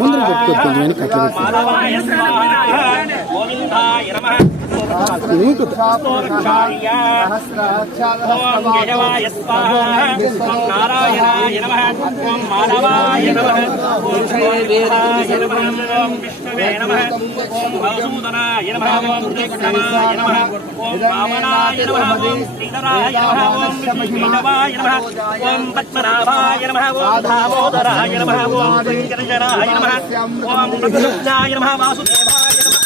ముందు పెట్టుకోవచ్చు పద్మనాభాయ నమః ఓం దామోదరాయ నమః ఓం త్రిజనాయ నమః ఓం నమః నమః వాసుదేవాయ నమః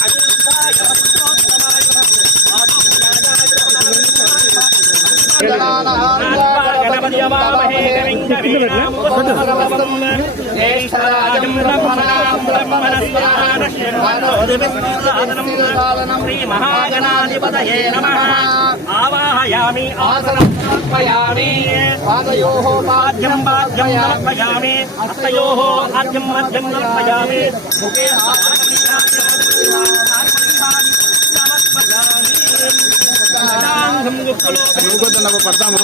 అజితాయ గణపతి అవామహే లింగవీనాముపసమస్తం జ్యేష్ఠరాజం బ్రహ్మణాం బ్రహ్మణస్యానశ్యర్వన్నోదివిస్మృతాదనం శ్రీ మహాగణాధిపతయే నమః ఆవాహయామి ఆసనం సమర్పయామి పాదయోః పాద్యం పాద్యం సమర్పయామి హస్తయోః ఆద్యం మధ్యం సమర్పయామి ముఖే పడతాము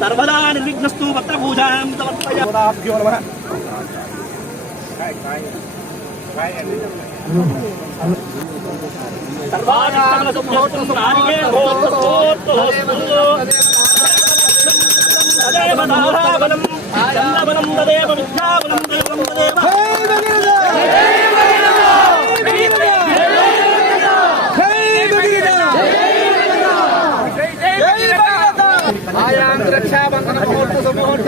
सर्वदा निर्विघ्नस्तु पत्रपूजां समर्पयामि रक्षाबंधन मुहूर्त सुमुहूर्त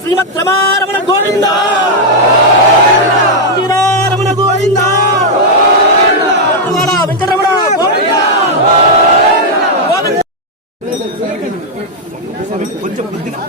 శ్రీమద్రమారమణ గోవింద రమణ గోవింద వెంకటరమణ కొంచెం బుద్ధిగా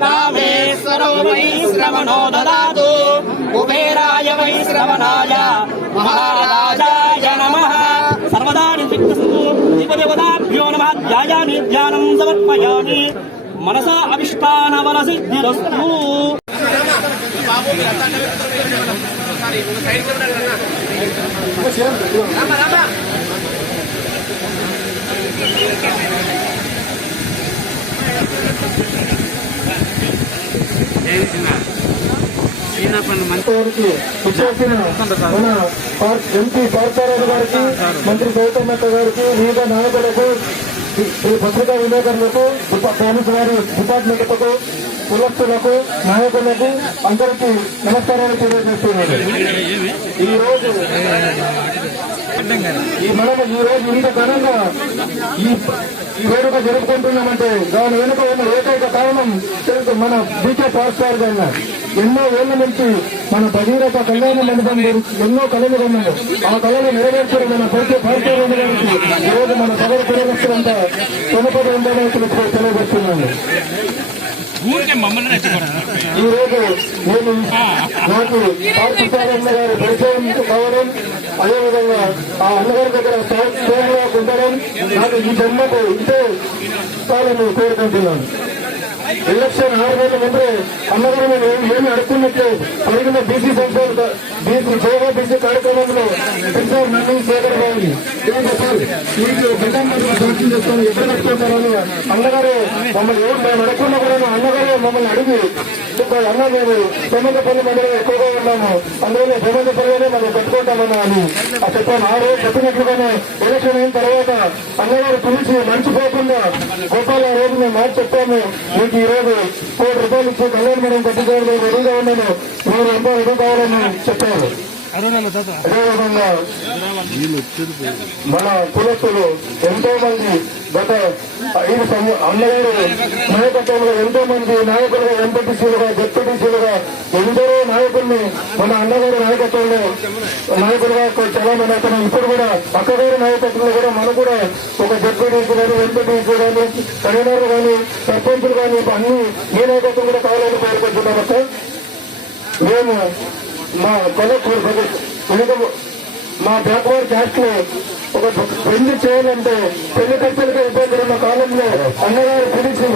కామేశ్వరో వై శ్రవణో దదాతు కుబేరాయ వై శ్రవణాయ మహారాజాయ నమః సర్వదా నిర్విఘ్నస్తు దేవదేవతాభ్యో నమః ధ్యాయామి ధ్యానం సమర్పయామి మనసా అవిష్టానవన సిద్ధిరస్తు. మన ఎంపీ పార్థసారథి గారికి, మంత్రి గౌతమక్క గారికి, వివిధ నాయకులకు, ఈ పత్రికా విలేకరులకు, పోలీసు వారి డిపార్ట్మెంట్లకు, కులస్తులకు, నాయకులకు అందరికీ నమస్కారాలు తెలియజేస్తున్నాను. మనం ఈ రోజు ఇంత ఘనంగా ఈ వేడుక జరుపుకుంటున్నామంటే దాని వెనుక ఉన్న ఏకైక కారణం మన బీకే పార్థసారథి గారు. ఎన్నో ఏళ్ల నుంచి మన భగీరథ కళ్యాణ మండపం ఎన్నో కళలు ఉన్నాము. ఆ కళలు నెరవేర్చడం మన బీకే పార్థసారథి గారికి ఈ రోజు మన సభల కులస్తులంతా కొనుపడి ఉండాలని తెలియజేస్తున్నాను. ఈ రోజు నేను నాకు పార్థసారథి గారి పరిచయం కావడం, అదేవిధంగా ఆ అన్నగారి దగ్గర సేవగా ఉండడం నాకు ఈ జన్మకు ఇదే కావాలని కోరుకుంటున్నాను. ఎలక్షన్ 6 రోజుల ముందే అన్నగారు నేను ఏమి అడుక్కున్నట్టు అడిగిన బీసీ సంస్థలు బీసీ కార్యక్రమంలో పెన్సార్ నన్ను శేఖర్ బాబుని మీకు ప్రధానమంత్రి దర్శనం చేసుకొని ఎప్పుడు కట్టుకుంటారని అన్నగారు మమ్మల్ని మేము అడుక్కున్నా కూడా అన్నగారు మమ్మల్ని అడిగి అన్న మేము సమంతపల్లి మండలం ఎక్కువగా ఉన్నాము, అందువల్ల సమంతపల్లిలోనే మనం పెట్టుకుంటామన్నా అని చెప్పాను. ఆ రోజు చెప్పినట్లుగానే ఎలక్షన్ అయిన తర్వాత అన్నగారు పిలిచి మర్చిపోకుండా గోపాల రోజు మేము మాట చెప్పాము, మీకు ఈ రోజు ₹1,00,000 ఇచ్చి కళ్యాణ మండలం కట్టుకోవడం రెడీగా ఉన్నాను, మీరు ఎంతో రెడీ కావాలని చెప్పారు. అదేవిధంగా మన కులస్తులు ఎంతో మంది గత 5 అన్నగారు నాయకత్వంలో ఎంతో మంది నాయకులుగా, ఎంపీటీసీలుగా, జెడ్పీటీసీలుగా ఎందరో నాయకుల్ని మన అన్నగారి నాయకత్వంలో నాయకులుగా చాలా మంది అతను ఇప్పుడు కూడా అక్కగారి నాయకత్వంలో కూడా మనం కూడా ఒక జెడ్పీటీసీ కానీ, ఎంపీటీసీ కానీ, కన్వీనర్ కానీ, సర్పంచులు కానీ అన్ని ఈ నాయకత్వం కూడా కావాలని కోరుకుంటున్నాం. అక్క మేము మా మా బ్యాక్వర్డ్ క్యాస్ట్ లో ఒక పెళ్లి చేయాలంటే పెళ్లి ఖర్చులకి ఇబ్బంది ఉన్న కాలంలో అన్నగారు పిలిచి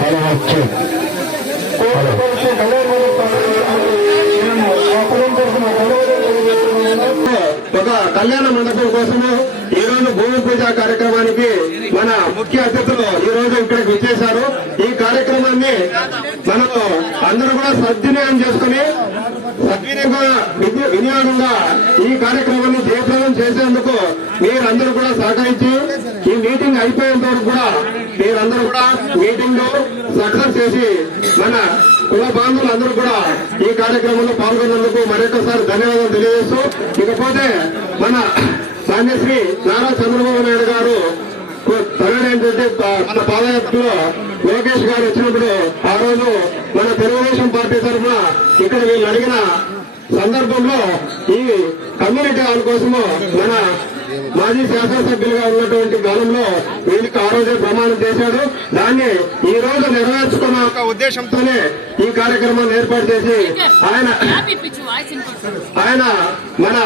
ఒక కళ్యాణ మండపం కోసము ఈ రోజు భూమి పూజ కార్యక్రమానికి మన ముఖ్య అతిథులు ఈ రోజు ఇక్కడికి వచ్చేశారు. ఈ కార్యక్రమాన్ని మనము అందరూ కూడా సద్వినియోగం చేసుకుని వినియోగంగా ఈ కార్యక్రమాన్ని జయప్రదం చేసేందుకు మీరందరూ కూడా సహకరించి ఈ మీటింగ్ అయిపోయేంత వరకు కూడా మీరందరూ కూడా మీటింగ్ లో సక్సెస్ చేసి మన కుల బాంధవులందరూ కూడా ఈ కార్యక్రమంలో పాల్గొన్నందుకు మరొకసారి ధన్యవాదాలు తెలియజేస్తూ, ఇకపోతే మన మాన్యశ్రీ నారా చంద్రబాబు నాయుడు గారు ఏంటంటే మన పాదయాత్రలో లోకేష్ గారు వచ్చినప్పుడు ఆ రోజు మన తెలుగుదేశం పార్టీ తరఫున ఇక్కడ వీళ్ళు అడిగిన సందర్భంలో ఈ కమ్యూనిటీ హాల్ కోసము మన మాజీ శాసనసభ్యులుగా ఉన్నటువంటి కాలంలో వీళ్ళకి ఆ రోజే ప్రమాణం చేశాడు. దాన్ని ఈ రోజు నెరవేర్చుకున్న ఒక ఉద్దేశంతోనే ఈ కార్యక్రమాన్ని ఏర్పాటు చేసి ఆయన మన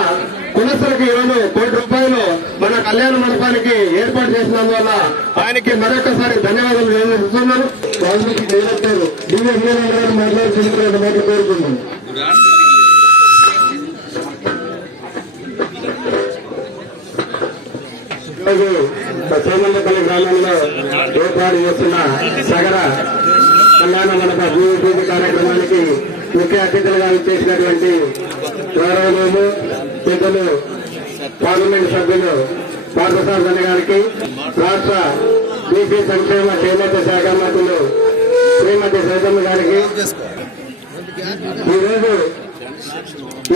కులస్తులకు ఈరోజు ₹1 మన కళ్యాణ మండపానికి ఏర్పాటు చేసినందువల్ల ఆయనకి మరొకసారి ధన్యవాదాలు తెలియజేస్తున్నాను. వాల్మీకి డైరెక్టర్ డివి హీరారావు గారు మాట్లాడుతున్నారు మాట కోరుతున్నాను. ఈరోజు సోమల్లపల్లి గ్రామంలో ఏర్పాటు చేస్తున్న సగర కళ్యాణ మండప భూమి పూజ కార్యక్రమానికి ముఖ్య అతిథులుగా చేసినటువంటి గౌరవనీయులు పెద్దలు పార్లమెంట్ సభ్యులు పార్థసారథి గారికి, రాష్ట్ర బీసీ సంక్షేమ చేనేత శాఖ మంత్రులు శ్రీమతి సైతమ్మ గారికి, ఈరోజు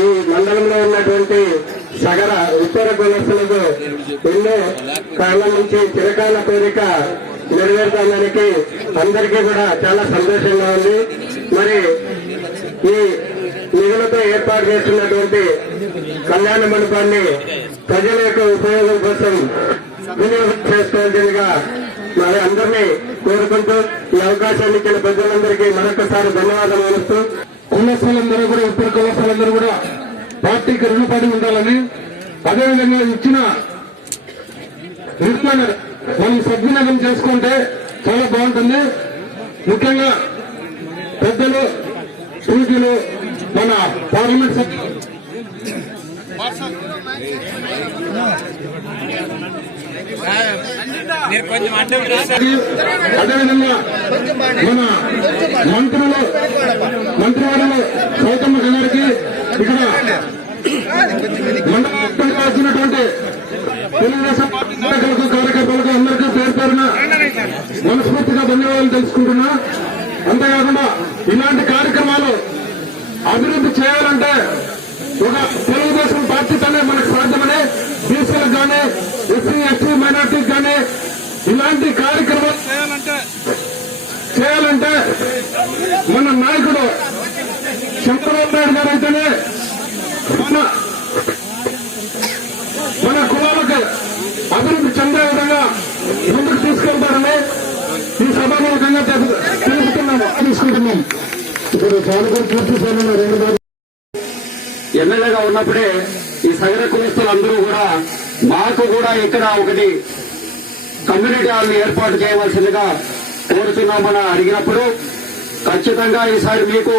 ఈ మండలంలో ఉన్నటువంటి సగర ఉత్తర కులస్తులకు ఎన్నో కాలం నుంచి చిరకాల కోరిక నెరవేరుతానికి అందరికీ కూడా చాలా సంతోషంగా ఉంది. మరి ఈ నిధులతో ఏర్పాటు చేస్తున్నటువంటి కళ్యాణ మండపాన్ని ప్రజల యొక్క ఉపయోగం కోసం వినియోగం చేసుకోవాల్సిందిగా మరి అందరినీ కోరుకుంటూ ఈ అవకాశాన్ని ఇచ్చిన ప్రజలందరికీ మరొకసారి ధన్యవాదాలు తెలుస్తూ, కులస్తులందరూ కూడా ఉత్తర కులస్తులందరూ కూడా పార్టీకి రుణపడి ఉండాలని, అదేవిధంగా ఇచ్చిన నిధులను మనం సద్వినియోగం చేసుకుంటే చాలా బాగుంటుంది. ముఖ్యంగా పెద్దలు పూజలు మన పార్లమెంట్ సభ్యులు అదేవిధంగా మన మంత్రివర్యులు సైతమ్మ గారికి, ఇక్కడ మండలంగా వచ్చినటువంటి తెలుగుదేశం పార్టీ నాయకులకు కార్యకర్తలకు అందరికీ పేరు పేరున మనస్ఫూర్తిగా ధన్యవాదాలు తెలుసుకుంటున్నా. అంతేకాకుండా ఇలాంటి కార్యక్రమాలు అభివృద్ధి చేయాలంటే ఒక తెలుగుదేశం పార్టీతోనే మనకు సాధ్యమని, బీసీలకు కానీ ఎస్సీ ఎస్టీ మైనార్టీకి కానీ ఇలాంటి కార్యక్రమాలు చేయాలంటే మన నాయకుడు చంద్రబాబు నాయుడు గారు అయితేనే మన కులాలకు అభివృద్ధి చెందే విధంగా ముందుకు తీసుకెళ్తారని ఈ సభాముఖంగా తీసుకుంటున్నాం. ఇప్పుడు పాలకులు పూర్తి సమయంలో ఎమ్మెల్యేగా ఉన్నప్పుడే ఈ సగర కులస్తులందరూ కూడా మాకు కూడా ఇక్కడ ఒకటి కమ్యూనిటీ హాల్ ఏర్పాటు చేయవలసిందిగా కోరుతున్నామని అడిగినప్పుడు ఖచ్చితంగా ఈసారి మీకు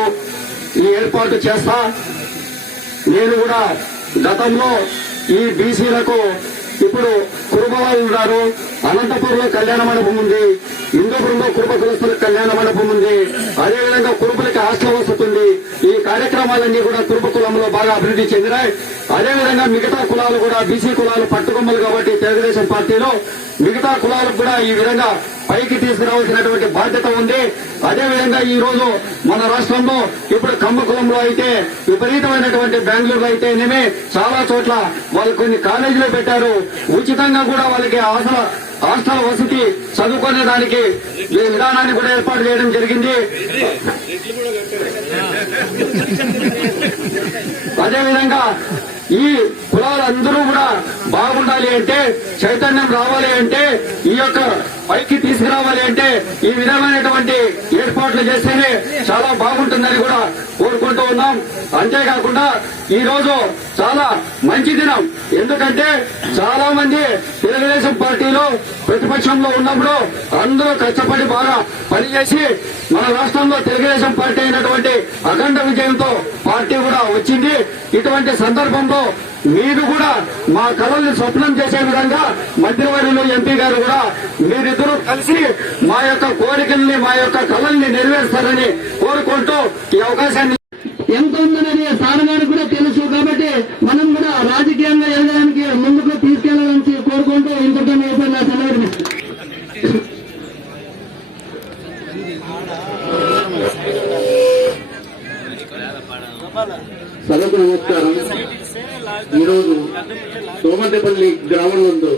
ఈ ఏర్పాటు చేస్తా. నేను కూడా గతంలో ఈ బీసీలకు ఇప్పుడు కురుబ వాళ్ళు ఉన్నారు, అనంతపురంలో కళ్యాణ మండపం ఉంది, హిందూపురంలో కురుబ కులస్తులకు కళ్యాణ మండపం ఉంది, అదేవిధంగా కురుబులకి హాస్టల్ వసతి ఉంది. ఈ కార్యక్రమాలన్నీ కూడా కురుబ కులంలో బాగా అభివృద్ధి చెందినాయి. అదేవిధంగా మిగతా కులాలు కూడా బీసీ కులాలు పట్టుకొమ్మలు కాబట్టి తెలుగుదేశం పార్టీలో మిగతా కులాలకు కూడా ఈ విధంగా పైకి తీసుకురావాల్సినటువంటి బాధ్యత ఉంది. అదేవిధంగా ఈ రోజు మన రాష్ట్రంలో ఇప్పుడు కమ్మ కులంలో అయితే విపరీతమైనటువంటి బెంగళూరులో అయితేనేమే చాలా చోట్ల వాళ్ళు కొన్ని కాలేజీలు పెట్టారు. ఉచితంగా కూడా వాళ్ళకి హాస్టల్ వసతి చదువుకునే దానికి ఈ విధానాన్ని కూడా ఏర్పాటు చేయడం జరిగింది. అదేవిధంగా ఈ కులాలందరూ కూడా బాగుండాలి అంటే, చైతన్యం రావాలి అంటే, ఈ యొక్క పైకి తీసుకురావాలి అంటే ఈ విధమైనటువంటి ఏర్పాట్లు చేస్తేనే చాలా బాగుంటుందని కూడా కోరుకుంటూ ఉన్నాం. అంతేకాకుండా ఈ రోజు చాలా మంచి దినం. ఎందుకంటే చాలా మంది తెలుగుదేశం పార్టీలో ప్రతిపక్షంలో ఉన్నప్పుడు అందరూ కష్టపడి బాగా పనిచేసి మన రాష్ట్రంలో తెలుగుదేశం పార్టీ అయినటువంటి అఖండ విజయంతో పార్టీ కూడా వచ్చింది. ఇటువంటి సందర్భంలో మీరు కూడా మా కళల్ని స్వప్నం చేసే విధంగా మంత్రివర్యులు ఎంపీ గారు కూడా మీరిద్దరూ కలిసి మా యొక్క కోరికల్ని మా యొక్క కళల్ని నెరవేరుస్తారని కోరుకుంటూ ఈ అవకాశాన్ని ఎంత ఉందనేది సారగారికి కూడా తెలుసు. కాబట్టి మనం కూడా రాజకీయంగా ఎదగడానికి ముందుకు తీసుకెళ్లాలని కోరుకుంటూ ఇంతటితో నా సెలవు. సభకు నమస్కారం. ఈరోజు సోమంతపల్లి గ్రామం నందు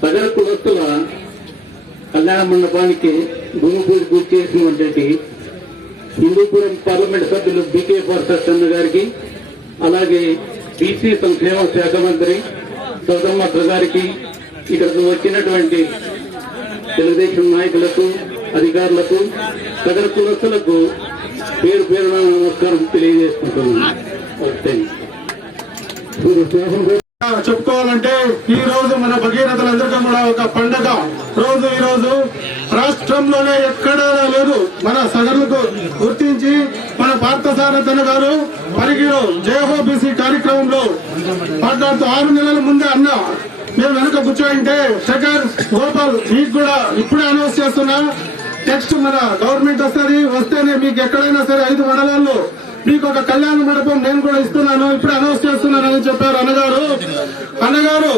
సగర కులస్తుల కళ్యాణ మండపానికి భూమి పూజ పూర్తి చేసినటువంటి హిందూపురం పార్లమెంట్ సభ్యులు బీకే పార్థసారథి గారికి, అలాగే బీసీ సంక్షేమ శాఖ మంత్రి సౌదమ్మ గారికి, ఇక్కడకు వచ్చినటువంటి తెలుగుదేశం నాయకులకు, అధికారులకు, సగర కులస్తులకు పేరు పేరున నమస్కారం తెలియజేసుకుంటున్నాను. చెప్పుకోవాలంటే ఈ రోజు మన భగీరథులందరికీ కూడా ఒక పండగ రోజు. ఈ రోజు రాష్ట్రంలోనే ఎక్కడా లేదు. మన సగర్లకు గుర్తించి మన పార్థసారథన గారు పరిగిలో జేహోబీసీ కార్యక్రమంలో మాట్లాడుతూ 6 నెలల ముందే అన్న మేము వెనక కూర్చోంటే శేఖర్ గోపాల్ మీకు కూడా ఇప్పుడే అనౌన్స్ చేస్తున్నా, నెక్స్ట్ మన గవర్నమెంట్ వస్తేనే మీకు ఎక్కడైనా సరే 5 మండలాల్లో మీకు ఒక కళ్యాణ మండపం నేను కూడా ఇస్తున్నాను, ఇప్పుడు అనౌన్స్ చేస్తున్నానని చెప్పారు అన్నగారు.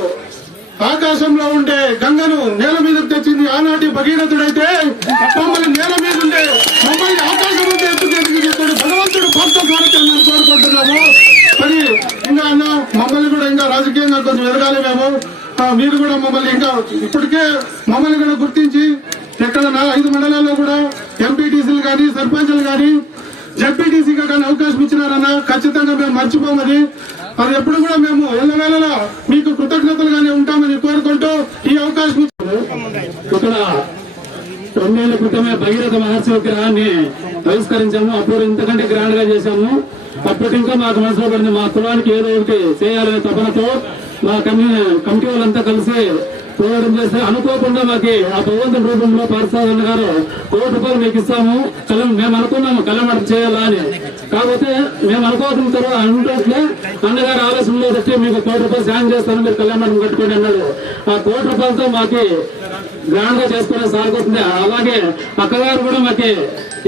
ఆకాశంలో ఉండే గంగను నేల మీదకు తెచ్చింది ఆనాటి భగీరథుడైతే మమ్మల్ని నేల మీద ఉండే మమ్మల్ని ఆకాశం మీద ఎత్తుకెత్తుడు భగవంతుడు పార్థసారథి అని కోరుకుంటున్నాము. మరి ఇంకా అన్న మమ్మల్ని కూడా ఇంకా రాజకీయంగా కొంచెం ఎదగాలి మేము. మీరు కూడా మమ్మల్ని ఇంకా ఇప్పటికే మమ్మల్ని కూడా గుర్తించి ఎక్కడ 5 మండలాల్లో కూడా ఎంపీటీసీలు కానీ సర్పంచ్లు కానీ జడ్పీటీసీగా కానీ అవకాశం ఇచ్చినారన్నా ఖచ్చితంగా మేము మర్చిపోమని, అది ఎప్పుడు కూడా మేము ఎల్లవేళలా మీకు కృతజ్ఞతలుగానే ఉంటామని కోరుకుంటూ ఈ అవకాశం ఇక్కడ 2 ఏళ్ల క్రితమే భగీరథ మహర్షి విగ్రహాన్ని ఆవిష్కరించాము. అప్పుడు ఇంతకంటే గ్రాండ్ గా చేశాము. అప్పటి ఇంకా మాకు మనసులో పడింది మా కులానికి ఏదో ఒకటి చేయాలనే తపనతో మా కమిటీ వాళ్ళంతా కలిసి పోరాటం చేస్తే అనుకోకుండా మాకి ఆ భగవంతుడి రూపంలో పార్థసారథి గారు ₹1,00,00,000 మీకు ఇస్తాము, మేము అనుకున్నాము కళ్యాణ చేయాలా అని. కాకపోతే మేము అనుకోకుండా తర్వాత అనుకుంటే అన్నగారు ఆలోచనలో వచ్చి మీకు ₹1,00,00,000 సాయం చేస్తాను, మీరు కళ్యాణ కట్టుకోండి అన్నాడు. ఆ ₹1,00,00,000తో మాకి గ్రాండ్ గా చేసుకునే సాగుతుంది. అలాగే అక్కగారు కూడా మాకి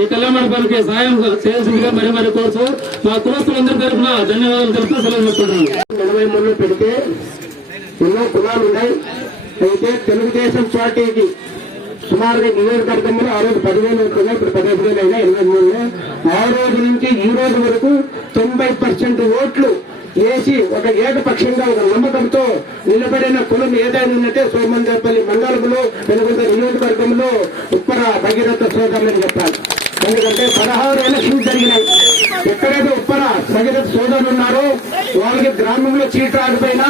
ఈ కళ్యాణ మండపానికి సాయం చేయాల్సిందిగా మరి కోర్చు మా కులస్తులందరి తరఫున ధన్యవాదాలు తెలుపుతూ సెలవు చెప్తున్నాను. 83లో పెడితే ఎన్నో కులాలు ఉన్నాయి. అయితే తెలుగుదేశం పార్టీకి సుమారుగా నియోజకవర్గంలో ఆ రోజు 10,000 ఉంటుందా, ఇప్పుడు 15,000 అయినా 83లో ఆ రోజు నుంచి ఈ రోజు వరకు 90% ఓట్లు వేసి ఒక ఏకపక్షంగా ఒక నమ్మకంతో నిలబడిన కులం ఏదైనా ఉన్నట్టే సోమందేపల్లి మండలంలో వెలుగుంట నియోజకవర్గంలో ఉప్పర భగీరథ సోదరులని చెప్పాలి. ఎందుకంటే 16 ఎలక్షన్స్ జరిగినాయి. ఎక్కడైతే ఉప్పర భగీరథ సోదరులు ఉన్నారో వాళ్ళకి గ్రామంలో చీట్ రాకపోయినా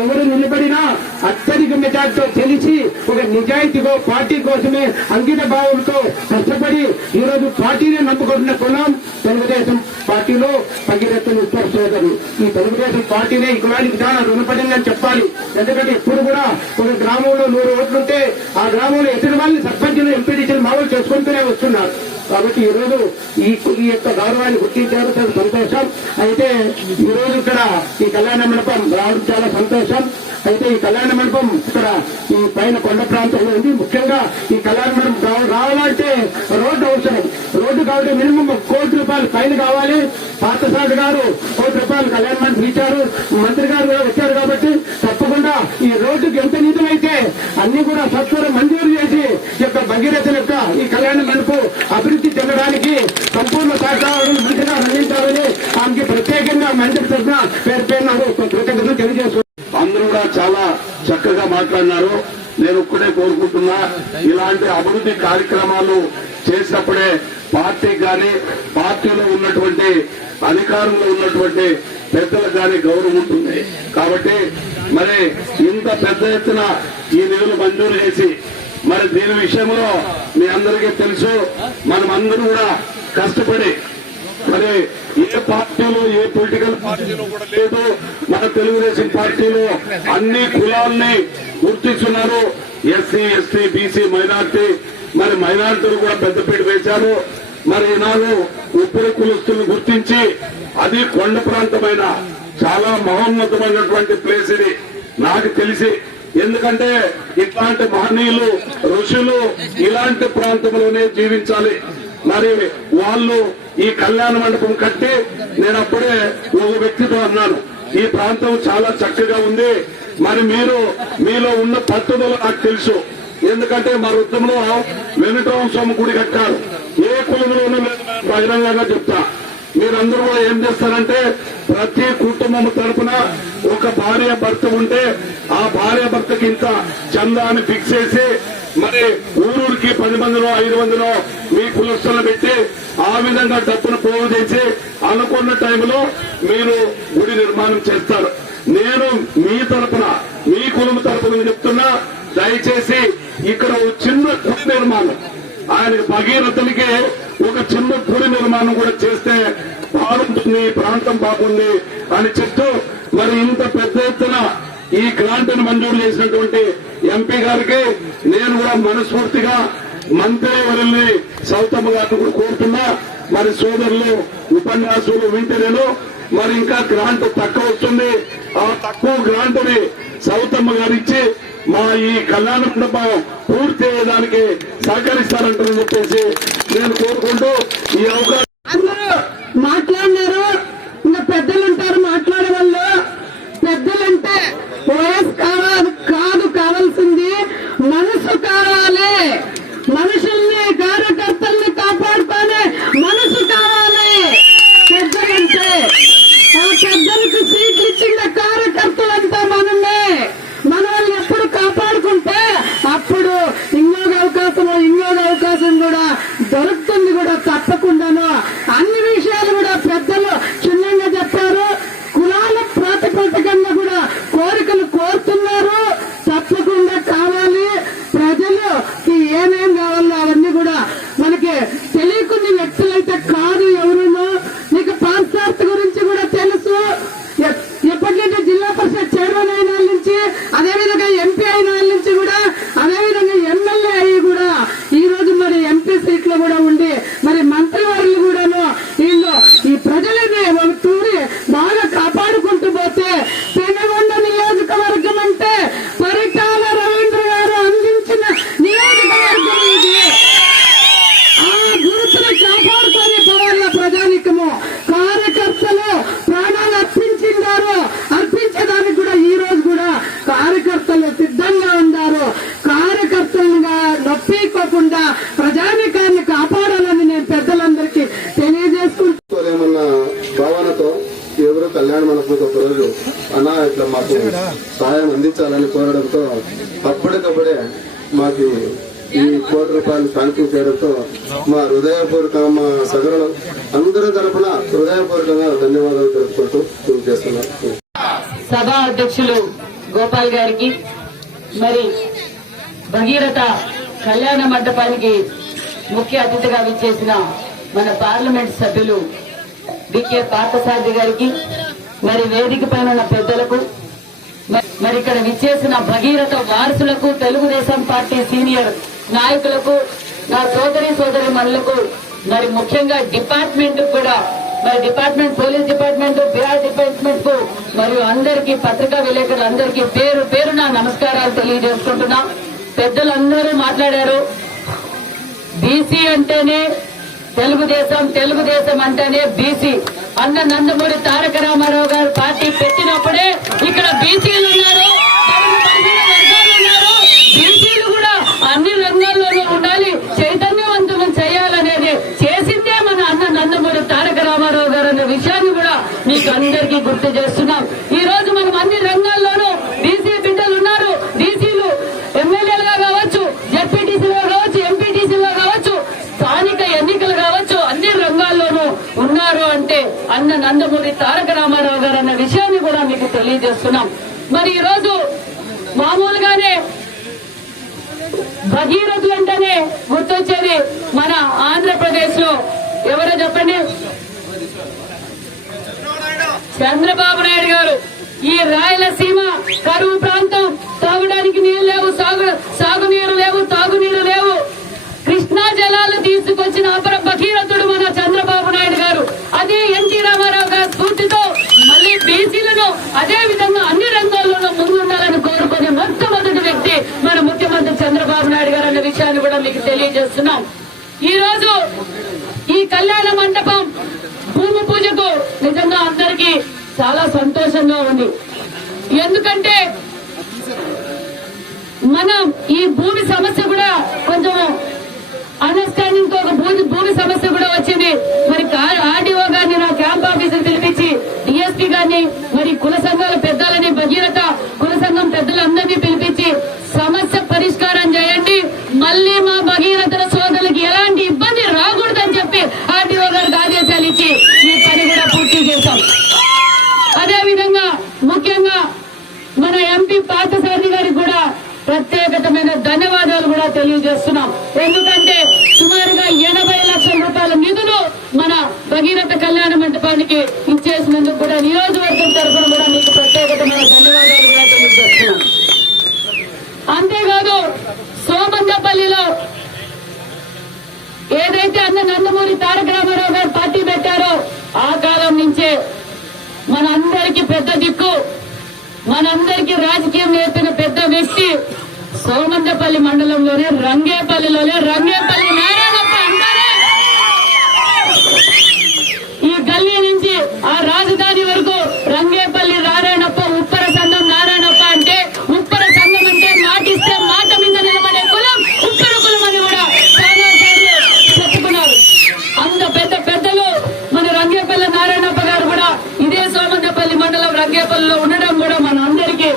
ఎవరు నిలబడినా అత్యధిక మెజార్టీతో తెలిసి ఒక నిజాయితీగా పార్టీ కోసమే అంకిత భావంతో కష్టపడి ఈ రోజు పార్టీని నమ్ముకుంటున్న కులం తెలుగుదేశం పార్టీలో భగీరథ ఉప్పర సోదరులు. ఈ తెలుగుదేశం పార్టీనే ఈ కులానికి చాలా రుణపడిందని చెప్పాలి. ఎందుకంటే ఇప్పుడు కూడా ఒక గ్రామంలో 100 ఓట్లుంటే ఆ గ్రామంలో ఎదుటి వాళ్ళని సర్పంచులు ఎంపీడీసీలు మామూలు చేసుకుంటూనే వస్తున్నారు. కాబట్టి ఈ రోజు ఈ యొక్క గౌరవాన్ని గుర్తించారు, చాలా సంతోషం. అయితే ఈ రోజు ఇక్కడ ఈ కళ్యాణ మండపం రావడం చాలా సంతోషం. అయితే ఈ కళ్యాణ మండపం ఇక్కడ ఈ పైన కొండ ప్రాంతంలో ఉంది. ముఖ్యంగా ఈ కళ్యాణ మండపం రావాలంటే రోడ్డు అవసరం. రోడ్డు కాబట్టి మినిమం ₹1,00,00,000 పైన కావాలి. పార్థసారథి గారు ₹1,00,00,000 కళ్యాణ మండపం ఇచ్చారు. మంత్రి గారు కూడా వచ్చారు. కాబట్టి తప్పకుండా ఈ రోడ్డుకి ఎంత నిధులైతే అన్ని కూడా సత్వరం మంజూరు చేసి ఈ యొక్క భగీరథ యొక్క ఈ కళ్యాణ మండపం అభివృద్ధి చెందడానికి సంపూర్ణ సహకారం మంత్రిగా అందించాలని ఆమెకి ప్రత్యేకంగా మంత్రి తరఫున పేరు కృతజ్ఞతలు తెలియజేస్తున్నారు. అందరూ కూడా చాలా చక్కగా మాట్లాడినారు. నేను ఒక్కడే కోరుకుంటున్నా, ఇలాంటి అభివృద్ధి కార్యక్రమాలు చేసినప్పుడే పార్టీకి కానీ పార్టీలో ఉన్నటువంటి అధికారంలో ఉన్నటువంటి పెద్దలకు కానీ గౌరవం ఉంటుంది. కాబట్టి మరి ఇంత పెద్ద ఎత్తున ఈ నిధులు మంజూరు చేసి మరి దీని విషయంలో మీ అందరికీ తెలుసు, మనం అందరూ కూడా కష్టపడి మరి ఏ పార్టీలో ఏ పొలిటికల్ పార్టీలో కూడా లేదు, మన తెలుగుదేశం పార్టీలో అన్ని కులాలని గుర్తిస్తున్నారు. ఎస్సీ ఎస్టీ బీసీ మైనార్టీ, మరి మైనార్టీలు కూడా పెద్దపీట వేశారు. మరి ఈనాడు ఉప్పురి కులస్తులను గుర్తించి అది కొండ ప్రాంతమైన చాలా మహోన్నతమైనటువంటి ప్లేస్ ఇది నాకు తెలిసి. ఎందుకంటే ఇట్లాంటి మహనీయులు ఋషులు ఇలాంటి ప్రాంతంలోనే జీవించాలి. మరి వాళ్ళు ఈ కళ్యాణ మండపం కట్టి నేను అప్పుడే ఒక వ్యక్తితో అన్నాను, ఈ ప్రాంతం చాలా చక్కగా ఉంది. మరి మీలో ఉన్న పట్టుదల నాకు తెలుసు. ఎందుకంటే మా వృత్తంలో వెంకటరామ స్వామి గుడి కట్టారు. ఏ కులంలోనూ లేదు, బహిరంగంగా చెప్తా. మీరందరూ కూడా ఏం చేస్తారంటే ప్రతి కుటుంబం తరపున ఒక భార్య భర్త ఉంటే ఆ భార్య భర్తకి ఇంత చందా అని ఫిక్స్ చేసి మరి ఊరూరికి 10 మందిలో 5 మందిలో మీ కులస్తులను పెట్టి ఆ విధంగా డబ్బును పోగు చేసి అనుకున్న టైంలో మీరు గుడి నిర్మాణం చేస్తారు. నేను మీ తరపున మీ కులం తరపున చెప్తున్నా, దయచేసి ఇక్కడ ఒక చిన్న గుడి నిర్మాణం ఆయనకి భగీరథునికి ఒక చిన్న గుడి నిర్మాణం కూడా చేస్తే బాగుంటుంది, ప్రాంతం బాగుంది అని చెప్తూ మరి ఇంత పెద్ద ఎత్తున ఈ గ్రాంట్ను మంజూరు చేసినటువంటి ఎంపీ గారికి నేను కూడా మనస్ఫూర్తిగా మంత్రి వర్యుల్ని సౌతమ్మ గారిని కూడా కోరుతున్నా. మరి సోదరులు ఉపన్యాసులు వింటే నేను మరి ఇంకా గ్రాంట్ తక్కువ వస్తుంది, ఆ తక్కువ గ్రాంట్ని సౌతమ్మ గారు ఇచ్చి మా ఈ కళ్యాణ మండపం పూర్తి అయ్యేదానికి సహకరిస్తారంటారని చెప్పేసి నేను కోరుకుంటూ ఈ అవకాశం. అందరూ మాట్లాడినారు, ఇంకా పెద్దలు ఉంటారు మాట్లాడే వాళ్ళు. పెద్దలంటే వయసు కాదు కావాల్సింది మనసు కావాలి. మనుషుల్ని కార్యకర్తల్ని కాపాడుకునే మనసు కావాలి పెద్దలంటే. ఆ పెద్దలకు సీట్లు ఇచ్చిన కార్యకర్తలంతా మనమే. మన వాళ్ళు ఎప్పుడు కాపాడుకుంటే అప్పుడు ఇంకొక అవకాశం కూడా దొరుకుతుంది కూడా తప్పకుండాను. అన్ని విషయాలు కూడా పెద్దలు క్షుణ్ణంగా చెప్పారు. కులాల ప్రాతిపదికంగా కూడా కోరికలు కోరుతున్నారు. తప్పకుండా కావాలి. ప్రజలుకి ఏమేం కావాలో అవన్నీ కూడా మనకి తెలియకున్న వ్యక్తులైతే కాదు ఎవరునో. నీకు పార్సార్థ గురించి కూడా తెలుసు. ఎప్పటికైతే జిల్లా పరిషత్ చైర్మన్ అయిన వాళ్ళ నుంచి, అదేవిధంగా ఎంపీ అయిన వాళ్ళ నుంచి కూడా, అదేవిధంగా ఎమ్మెల్యే అయ్యి కూడా ఈ రోజు మరి ఎంపీ సీట్లో కూడా ఉండి మరి మంత్రివర్యులు కూడాను వీళ్ళు ఈ ప్రజలని ఒక తూరి బాగా కాపాడుకుంటూ పోతే పెనుగొండ నియోజకవర్గం అంటే పరిటాల రవీంద్ర గారు అందించిన నియోజకవర్గం ఇది. ఆ గురుతుని కాపాడుకొని పోవాల ప్రజానికము. కార్యకర్తలు ప్రాణాలు అర్పించేదానికి కూడా ఈ రోజు కూడా కార్యకర్తలు సిద్ధంగా ఉన్నారు. కార్యకర్తలుగా నొప్పికోకుండా ప్రజానికాన్ని కాపాడాలని నేను పెద్దలందరికీ తెలియజేసుకుంటున్న భావనతో ఎవరు కళ్యాణ మండపంతో ఒకరోజు అన్నా ఇట్లా మాకు సహాయం అందించాలని కోరడంతో అప్పటికప్పుడే మాకు ఈ ₹1 శాంక్షన్ చేయడంతో మా హృదయపూర్వకంగా మా సగరులు అందరి తరఫున హృదయపూర్వకంగా ధన్యవాదాలు తెలుపుకుంటూ చేస్తున్నాం. సభా అధ్యక్షులు గోపాల్ గారికి, మరి భగీరథ కళ్యాణ మండపానికి ముఖ్య అతిథిగా విచ్చేసిన మన పార్లమెంట్ సభ్యులు వికే పార్థసారథి గారికి, మరి వేదిక పైన ఉన్న పెద్దలకు, మరి ఇక్కడ విచ్చేసిన భగీరథ వారసులకు, తెలుగుదేశం పార్టీ సీనియర్ నాయకులకు, నా సోదరి మనులకు, మరి ముఖ్యంగా డిపార్ట్మెంట్ కూడా, మరి department police department, BR department కు మరియు అందరికీ పత్రికా విలేకరులు అందరికీ పేరు పేరున నమస్కారాలు తెలియజేసుకుంటున్నా. పెద్దలందరూ మాట్లాడారు. బీసీ అంటేనే తెలుగుదేశం అంటేనే బీసీ. అన్న నందమూరి తారక రామారావు గారు పార్టీ పెట్టినప్పుడే ఇక్కడ బీసీలు ఉన్నారు, బీసీలు కూడా అన్ని రంగాల్లోనూ ఉండాలి, చైతన్యవంతులను చేయాలనేది చేసిందే మన అన్న నందమూరి తారక రామారావు గారు అనే విషయాన్ని కూడా మీకు అందరికీ గుర్తు చేస్తున్నాం. ఈ రోజు మనం అన్ని రంగాల్లోనూ బీసీ బిడ్డలు ఉన్నారు. బీసీలు ఎమ్మెల్యేలుగా కావచ్చు, జెడ్పీటీసీలుగా కావచ్చు, ఎంపీటీసీలుగా కావచ్చు, స్థానిక ఎన్నికలు కావచ్చు, అన్ని రంగాల్లోనూ ఉన్నారు అంటే అన్న నందమూరి తారక రామారావు గారు అన్న విషయాన్ని కూడా మీకు తెలియజేస్తున్నాం. మరి ఈ రోజు మామూలుగానే భగీరథులు అంటేనే గుర్తొచ్చేది మన ఆంధ్రప్రదేశ్ లో ఎవరో చెప్పండి, చంద్రబాబు నాయుడు గారు. ఈ రాయలసీమ కరువు ప్రాంతం, తాగడానికి నీళ్లు లేవు, సాగునీరు లేవు, తాగునీరు లేవు. కృష్ణా జలాలు తీసుకొచ్చిన అపర భగీరథుడు మన చంద్రబాబు నాయుడు గారు. అదే ఎన్టీ రామారావు గారి స్ఫూర్తితో మళ్ళీ బీసీలను అదే విధంగా అన్ని రంగాల్లోనూ ముందుండాలని కోరుకునే మొట్టమొదటి వ్యక్తి మన ముఖ్యమంత్రి చంద్రబాబు నాయుడు గారు అన్న విషయాన్ని కూడా మీకు తెలియజేస్తున్నాం. ఈ రోజు ఈ కళ్యాణ మండపం భూమి పూజకు నిజంగా అందరికీ చాలా సంతోషంగా ఉంది. ఎందుకంటే మనం ఈ భూమి సమస్య కూడా కొంచెం అండర్స్టాండింగ్ తో ఒక భూమి సమస్య కూడా వచ్చింది. మరి ఆర్డీఓ గారిని నా క్యాంప్ ఆఫీసర్ పిలిపించి, డిఎస్పీ గారిని, మరి కుల సంఘాల పెద్దలని, భగీరథ కుల సంఘం పెద్దలందరినీ పిలిపించి సమస్య పరిష్కారం చేయండి, మళ్ళీ మా భగీరథ సోదరులకి ఎలాంటి ఇబ్బంది రాకూడదని చెప్పి ఆర్డీఓ గారికి ఆదేశాలు ఇచ్చి ఈ పని కూడా పూర్తి చేశాం. అదేవిధంగా ముఖ్యంగా మన ఎంపీ పార్థసారథి గారికి కూడా ప్రత్యేకమైన ధన్యవాదాలు కూడా తెలియజేస్తున్నాం. ఎందుకంటే సుమారుగా 80 లక్షల రూపాయల నిధులు మన భగీరథ కళ్యాణ మండపానికి ఇచ్చేసినందుకు కూడా నియోజకవర్గం తరఫున కూడా మీకు మనందరికీ రాజకీయం నేర్పిన పెద్ద వ్యక్తి సోమందపల్లి మండలంలోనే రంగేపల్లి నారాయణప్ప అంటారే. ఈ గల్లీ నుంచి ఆ రాజధాని వరకు రంగేపల్లి నారాయణప్ప, ఉప్పర సంఘం నారాయణప్ప అంటే, ఉప్పర సంఘం అంటే మాటిస్తే మాట మీద నిలబడే కులం ఉప్పర కులం అని కూడా చాలా సార్లు చెప్పుకున్నారు. అంత పెద్దలు మన రంగేపల్లి నారాయణప్ప గారు కూడా ఇదే సోమందపల్లి మండలం రంగేపల్లిలో ఉండడం కూడా మన అందరికీ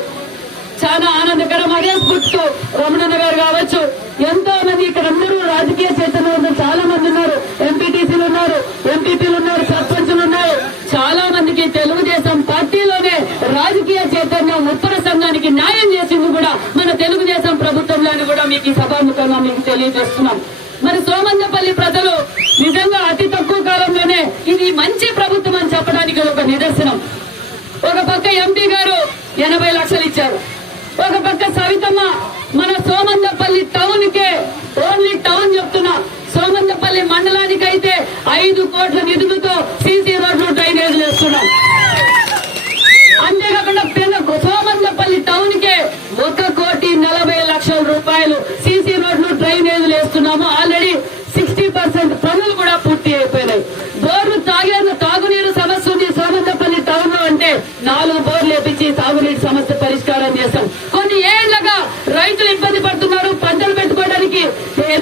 చాలా ఆనందకరం. అదే స్ఫూర్తితో రమణన్న గారు కావచ్చు, ఎంతో మంది ఇక్కడ అందరూ రాజకీయ చైతన్యంలో చాలా మంది ఉన్నారు. ఎంపీటీసీలు ఉన్నారు, ఎంపీపీలు ఉన్నారు, సర్పంచులు ఉన్నారు. చాలా మందికి తెలుగుదేశం పార్టీలోనే రాజకీయ చైతన్యం, ఉత్తర సంఘానికి న్యాయం చేసింది కూడా మన తెలుగుదేశం ప్రభుత్వంలోని కూడా మీకు ఈ సభాముఖంగా మీకు తెలియజేస్తున్నాం. మరి సోమందపల్లి ప్రజలు నిజంగా అతి తక్కువ కాలంలోనే ఇది మంచి ప్రభుత్వం అని చెప్పడానికి ఒక నిదర్శనం. ఒక పక్క ఎంపీ గారు 80 లక్షలు ఇచ్చారు, ఒక పక్క సవితమ్మ మన సోమందపల్లి టౌన్ కే, ఓన్లీ టౌన్ చెప్తున్నా, సోమందపల్లి మండలానికి అయితే 5 కోట్ల నిధులతో సీసీ రోడ్లు, డ్రైనేజీలు వేస్తున్నాం. అంతేకాకుండా సోమందపల్లి టౌన్ కే 1,40,00,000 రూపాయలు సీసీ రోడ్లు, డ్రైనేజీలు వేస్తున్నాము. ఆల్రెడీ 60% పనులు కూడా పూర్తి అయిపోయినాయి. బోర్లు తాగునీరు సమస్య ఉంది సోమందపల్లి టౌన్ లో అంటే 4 బోర్లు వేపించి తాగునీటి సమస్య పరిష్కారం చేస్తాం. కొన్ని ఏళ్లుగా రైతులు ఇబ్బంది పడుతున్నారు, పంటలు పెట్టుకోవడానికి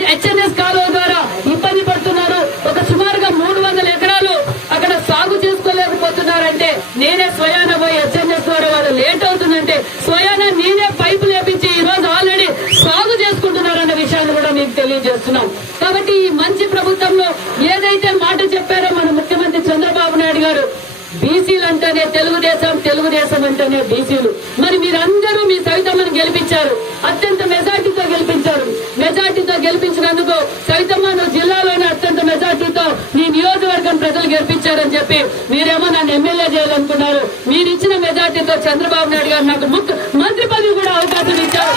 హెచ్ఎన్ఎస్ కాలువ ద్వారా ఇబ్బంది పడుతున్నారు. ఒక సుమారుగా 300 ఎకరాలు అక్కడ సాగు చేసుకోలేకపోతున్నారంటే నేనే స్వయాన పోయి హెచ్ఎన్ఎస్ ద్వారా వాళ్ళు లేట్ అవుతుందంటే స్వయాన నేనే పైపులు వేపించి ఈ రోజు ఆల్రెడీ సాగు చేసుకుంటున్నారన్న విషయాన్ని కూడా మీకు తెలియజేస్తున్నాం. కాబట్టి ఈ మంచి ప్రభుత్వంలో ఏదైతే మాట చెప్పారో మన ముఖ్యమంత్రి చంద్రబాబు నాయుడు గారు, బీసీలు అంటేనే తెలుగుదేశం, తెలుగుదేశం అంటేనే బీసీలు. మరి మీరందరూ మీ సవితమ్మను గెలిపించారు, అత్యంత మెజార్టీతో గెలిపించారు. మెజార్టీతో గెలిపించినందుకు సవితమ్మ నువ్వు జిల్లాలోనే అత్యంత మెజార్టీతో నీ నియోజకవర్గం ప్రజలు గెలిపించారని చెప్పి మీరేమో నన్ను ఎమ్మెల్యే చేయాలనుకున్నారు. మీరు ఇచ్చిన మెజార్టీతో చంద్రబాబు నాయుడు గారు నాకు మంత్రి పదవి కూడా అవకాశం ఇచ్చారు.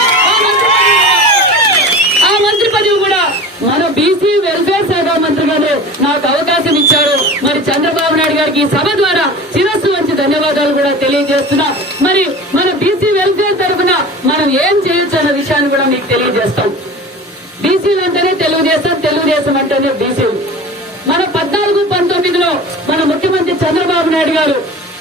ఆ మంత్రి పదవి కూడా మన బీసీ వెల్ఫేర్ శాఖ మంత్రిగానే నాకు అవకాశం ఇచ్చారు. మరి చంద్రబాబు నాయుడు గారికి ఈ సభ ద్వారా శిరస్సు వంచి ధన్యవాదాలు కూడా తెలియజేస్తున్నా. మరి మన బీసీ వెల్ఫేర్ తరఫున మనం ఏం చేయొచ్చు అన్న విషయాన్ని కూడా మీకు తెలియజేస్తాం. బీసీలు అంటేనే తెలుగుదేశం, తెలుగుదేశం అంటేనే బీసీలు. మన 14-19లో మన ముఖ్యమంత్రి చంద్రబాబు నాయుడు గారు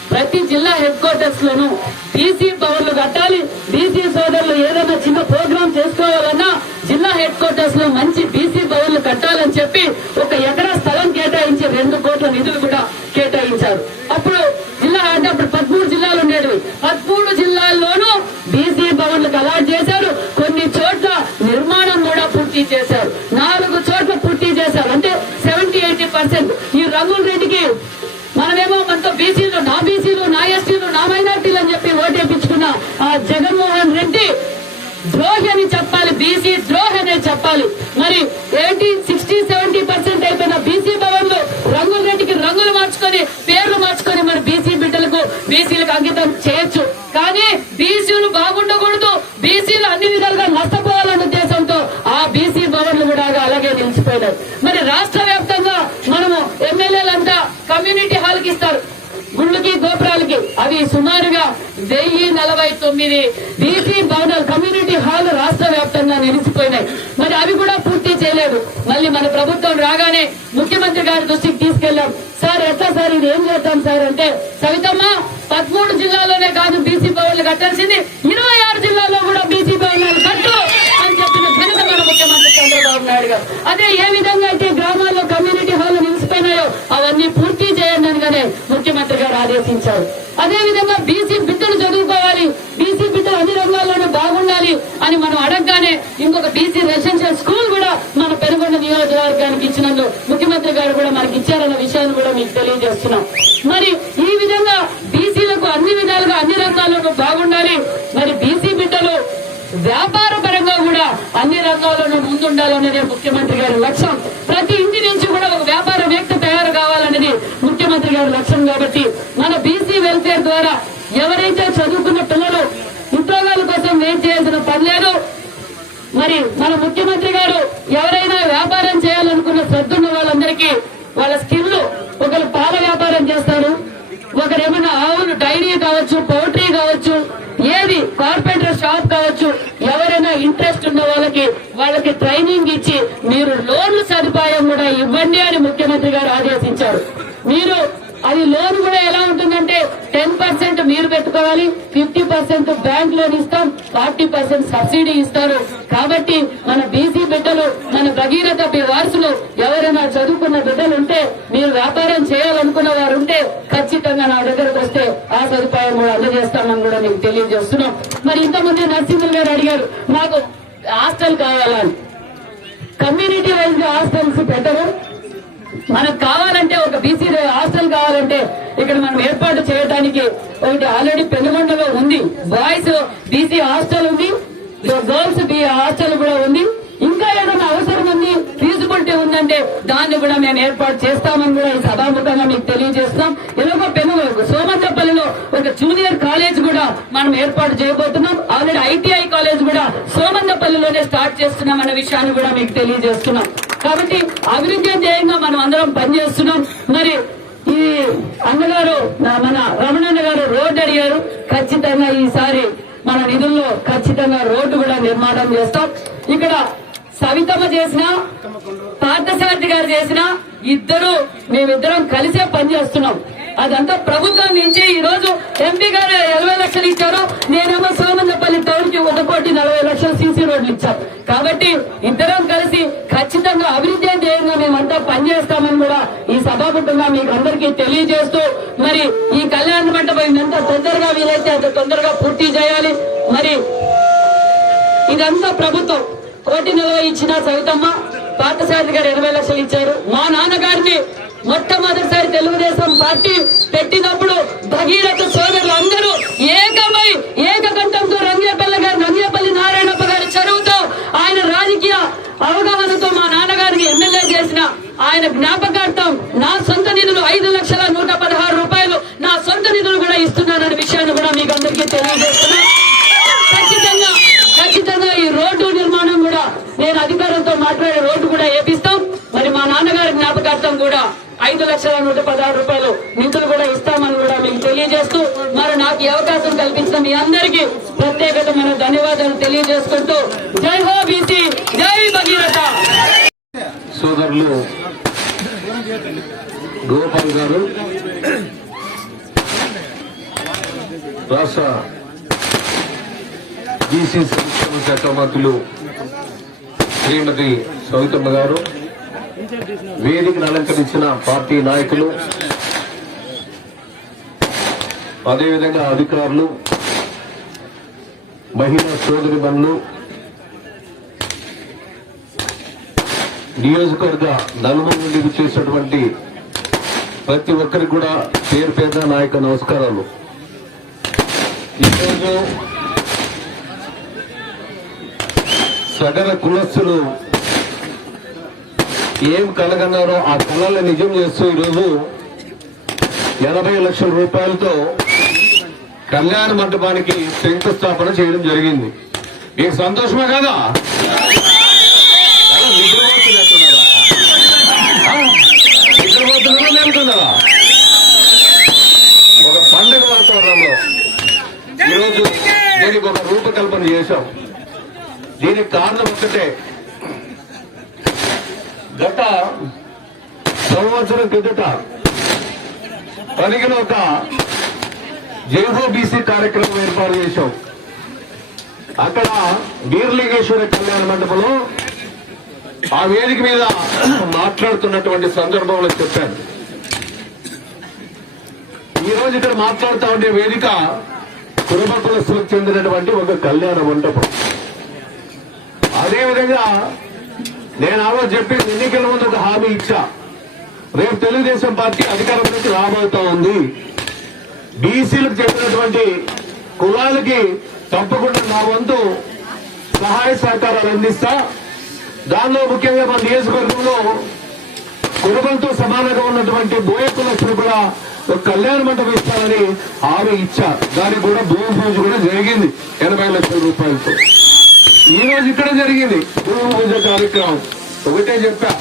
ప్రతి జిల్లా హెడ్ క్వార్టర్స్ లోనూ బీసీ భవన్లు కట్టాలి, బీసీ సోదరులు ఏదైనా చిన్న ప్రోగ్రాం చేసుకోవాలన్నా జిల్లా హెడ్ క్వార్టర్స్ లో మంచి బీసీ భవన్లు కట్టాలని చెప్పి 1 ఎకరా స్థలం కేటాయించి 2 కోట్ల నిధులు కూడా కేటాయించారు. అప్పుడు జిల్లా అంటే అప్పుడు 13 జిల్లాలు ఉండేవి. 13 జిల్లాల్లోనూ బీసీ భవన్లకు అలాట్ చేశారు. కొన్ని చోట్ల నిర్మాణం కూడా పూర్తి చేశారు. 4 చోట్ల పూర్తి చేశారు. అంటే 70-80%. ఈ రంగుల రెడ్డికి మనమేమో మనతో బీసీలు, నా బీసీలు, నా ఎస్టీలు, నా మైనార్టీలు అని చెప్పి ఓటేపించుకున్న ఆ జగన్మోహన్ రెడ్డి ద్రోహి అని చెప్పాలి, బీసీ ద్రోహి అనే చెప్పాలి. మరి 60-70% అయిపోయిన బీసీ భవన్లు రంగుల రెడ్డికి రంగులు మార్చుకొని, పేర్లు మార్చుకొని మరి బీసీ బిడ్డలకు, బీసీలకు అంకితం చేయొచ్చు. కానీ బీసీలు బాగుండకూడదు, బీసీలు అన్ని విధాలుగా నష్టపోవాలన్న ఉద్దేశంతో ఆ బీసీ భవన్లు కూడా అలాగే నిలిచిపోయినాయి. మరి రాష్ట్ర వ్యాప్తంగా మనము ఎమ్మెల్యేలంతా కమ్యూనిటీ హాల్కి ఇస్తారు, గుళ్ళకి, గోపురాలకి. అవి సుమారుగా 1049 బీసీ భవనాలు, కమ్యూనిటీ హాల్ రాష్ట్ర వ్యాప్తంగా నిలిచిపోయినాయి. మరి అవి కూడా పూర్తి చేయలేదు. మళ్ళీ మన ప్రభుత్వం రాగానే ముఖ్యమంత్రి గారి దృష్టికి తీసుకెళ్లాం. సార్ ఎట్లా సార్ ఇది ఏం చేద్దాం సార్ అంటే, సవితమ్మ 13 జిల్లాలోనే కాదు బీసీ భవన్లు కట్టాల్సింది 26 జిల్లాల్లో కూడా బీసీ భవనాలు కట్టు అని చెప్పిన ఘనత మన ముఖ్యమంత్రి చంద్రబాబు నాయుడు గారు. అదే ఏ విధంగా అయితే గ్రామాల్లో కమ్యూనిటీ హాల్ నిలిచిపోయినాయో అవన్నీ పూర్తి చేయండి అనగానే ముఖ్యమంత్రి గారు ఆదేశించారు. అదే విధంగా బీసీ బిడ్డలు చదువుకోవాలి, బీసీ బిడ్డలు అన్ని రంగాల్లోనూ బాగుండాలి అని మనం అడగగానే ఇంకొక బీసీ రెసిడెన్షియల్ స్కూల్ కూడా మన పెనుగొండ నియోజకవర్గానికి ఇచ్చినందుకు ముఖ్యమంత్రి గారు కూడా మనకి ఇచ్చారన్న విషయాన్ని కూడా మీకు తెలియజేస్తున్నాం. మరి ఈ విధంగా బీసీలకు అన్ని విధాలుగా అన్ని రంగాల్లోనూ బాగుండాలి. మరి బీసీ బిడ్డలు వ్యాపార పరంగా కూడా అన్ని రంగాల్లోనూ ముందుండాలనేది ముఖ్యమంత్రి గారి లక్ష్యం. ప్రతి ఇంటి నుంచి కూడా ఒక వ్యాపారవేత్త తయారు కావాలనేది ముఖ్యమంత్రి గారి లక్ష్యం. కాబట్టి మన బీసీ వెల్ఫేర్ ద్వారా ఎవరైతే చదువుకున్న పిల్లలు ఉద్యోగాల కోసం వెయిట్ చేయాల్సిన పని లేదు. మరి మన ముఖ్యమంత్రి గారు ఎవరైనా వ్యాపారం చేయాలనుకున్న శ్రద్ధున్న వాళ్ళందరికీ వాళ్ళ స్కిల్, ఒకరు పాల వ్యాపారం చేస్తారు, ఒకరేమన్నా ఆవులు డైరీ కావచ్చు, పౌల్ట్రీ కావచ్చు, వాళ్ళకి ట్రైనింగ్ ఇచ్చి మీరు లోన్లు సదుపాయం కూడా ఇవ్వండి అని ముఖ్యమంత్రి గారు ఆదేశించారు. మీరు అది లోన్ కూడా ఎలా ఉంటుందంటే 10% మీరు పెట్టుకోవాలి, 50% బ్యాంక్ లోన్ ఇస్తాం, 40% సబ్సిడీ ఇస్తారు. కాబట్టి మన బీసీ బిడ్డలు, మన భగీరథ వారసులు ఎవరైనా చదువుకున్న బిడ్డలు ఉంటే, మీరు వ్యాపారం చేయాలనుకున్న వారు ఉంటే ఖచ్చితంగా నా దగ్గరకు వస్తే ఆ సదుపాయం కూడా అందజేస్తామని కూడా మీకు తెలియజేస్తున్నాం. మరి ఇంతమంది నరసింహులు గారు అడిగారు మాకు హాస్టల్ కావాలని. కమ్యూనిటీ వైజ్ గా హాస్టల్స్ పెట్టరు. మనకు కావాలంటే ఒక బీసీ హాస్టల్ కావాలంటే ఇక్కడ మనం ఏర్పాటు చేయడానికి ఒకటి ఆల్రెడీ పెనుగొండలో ఉంది, బాయ్స్ బీసీ హాస్టల్ ఉంది, గర్ల్స్ హాస్టల్ కూడా ఉంది. ఇంకా ఏదైనా అవసరం ఉంది, ఫీజిబిలిటీ ఉందంటే దాన్ని కూడా మేము ఏర్పాటు చేస్తామని కూడా ఈ సభాముఖంగా మీకు తెలియజేస్తాం. ఇలాగో సోమంతపల్లిలో ఒక జూనియర్ కాలేజ్ కూడా మనం ఏర్పాటు చేయబోతున్నాం. ఆల్రెడీ ఐటీఐ కాలేజ్ కూడా సోమంతపల్లిలోనే స్టార్ట్ చేస్తున్నాం అన్న విషయాన్ని కూడా మీకు తెలియజేస్తున్నాం. కాబట్టి అభివృద్ధి ధ్యేయంగా మనం అందరం పనిచేస్తున్నాం. మరి ఈ అన్నగారు మన రమణన్న గారు రోడ్డు అడిగారు. ఖచ్చితంగా ఈసారి మన నిధుల్లో ఖచ్చితంగా రోడ్డు కూడా నిర్మాణం చేస్తాం. ఇక్కడ సవితమ్మ చేసిన, పార్థసారథి గారు చేసిన మేమిద్దరం కలిసే పనిచేస్తున్నాం. అదంతా ప్రభుత్వం నుంచి ఈ రోజు ఎంపీ గారు 80 లక్షలు ఇచ్చారు, నేనేమో సోమందపల్లి టౌన్ కి 1,40,00,000 సీసీ రోడ్లు ఇచ్చాం. కాబట్టి ఇద్దరం కలిసి ఖచ్చితంగా అభివృద్ధి ధ్యేయంగా మేమంతా పనిచేస్తామని కూడా ఈ సభాముఖంగా మీకు అందరికీ తెలియజేస్తూ, మరి ఈ కళ్యాణ మండపం ఎంత తొందరగా వీలైతే అంత తొందరగా పూర్తి చేయాలి. మరి ఇదంతా ప్రభుత్వం 1,40,00,000 ఇచ్చిన సవితమ్మ, పార్థసారథి గారు 80 లక్షలు ఇచ్చారు. మా నాన్నగారిని మొట్టమొదటిసారి తెలుగుదేశం పార్టీ పెట్టినప్పుడు భగీరథ సోదరులు అందరూ ఏకమై ఏకకంఠంతో రంగేపల్లి నారాయణప్ప గారి చదువుతో ఆయన రాజకీయ అవగాహనతో మా నాన్నగారిని ఎమ్మెల్యే చేసిన ఆయన జ్ఞాపకార్థం నా సొంత నిధులు 5,116 రూపాయలు నా సొంత నిధులు కూడా ఇస్తున్నాననే విషయాన్ని కూడా మీకు అందరికీ తెలియజేస్తున్నా. ఖచ్చితంగా ఈ రోడ్డు నిర్మాణం కూడా నేను అధికారులతో మాట్లాడే రోడ్డు కూడా వేపిస్తాం. మరి మా నాన్నగారి జ్ఞాపకార్థం కూడా 5,116 రూపాయలు నిధులు కూడా ఇస్తామని కూడా మీకు తెలియజేస్తూ, మరి నాకు ఈ అవకాశం కల్పించిన మీ అందరికీ ప్రత్యేకమైన ధన్యవాదాలు తెలియజేసుకుంటూ జై హో బీసీ, జై భగీరథ. సోదరులు గోపాల్ గారు, రాష్ట్ర బీసీ సంక్షేమ శాఖ మంత్రులు శ్రీమతి సవితమ్మ గారు, వేదికను అలంకరించిన పార్టీ నాయకులు, అదేవిధంగా అధికారులు, మహిళా సోదరిమణులు, నియోజకవర్గ నలుమూల నుండి చేసినటువంటి ప్రతి ఒక్కరికి కూడా పేరు పేరున నాయక నమస్కారాలు. ఈరోజు సగర కులస్తులు ఏం కలగన్నారో ఆ కళలను నిజం చేస్తూ ఈరోజు 80 లక్షల రూపాయలతో కళ్యాణ మండపానికి శంకుస్థాపన చేయడం జరిగింది. మీకు సంతోషమే కదా? నిద్రపోతున్నారా? ఒక పండుగ వాతావరణంలో ఈరోజు దీనికి ఒక రూపకల్పన చేశాం. దీనికి కారణం ఒక్కటే, గత సంవత్సరం కిందట పనికిన ఒక జైహో బీసీ కార్యక్రమం ఏర్పాటు చేశాం. అక్కడ వీరలింగేశ్వర కళ్యాణ మండపంలో ఆ వేదిక మీద మాట్లాడుతున్నటువంటి సందర్భంలో చెప్పాను. ఈ రోజు ఇక్కడ మాట్లాడుతూ ఉండే వేదిక కురుబ కులస్తులకు చెందినటువంటి ఒక కళ్యాణ మండపం. అదేవిధంగా నేను ఆ రోజు చెప్పింది, ఎన్నికల ముందు ఒక హామీ ఇచ్చా, రేపు తెలుగుదేశం పార్టీ అధికారంలోకి రాబోతా ఉంది, బీసీలకు చెందినటువంటి కులాలకి తప్పకుండా నా వంతు సహాయ సహకారాలు అందిస్తా. దానిలో ముఖ్యంగా మన నియోజకవర్గంలో కుటుంబంతో సమానంగా ఉన్నటువంటి బోయ కులస్తులు కూడా ఒక కళ్యాణ మండపం ఇస్తానని హామీ ఇచ్చా. దానికి కూడా భూమి పూజ కూడా జరిగింది 80 లక్షల రూపాయలతో. ఈ రోజు ఇక్కడ జరిగింది భూమి పూజ కార్యక్రమం. ఒకటే చెప్పా,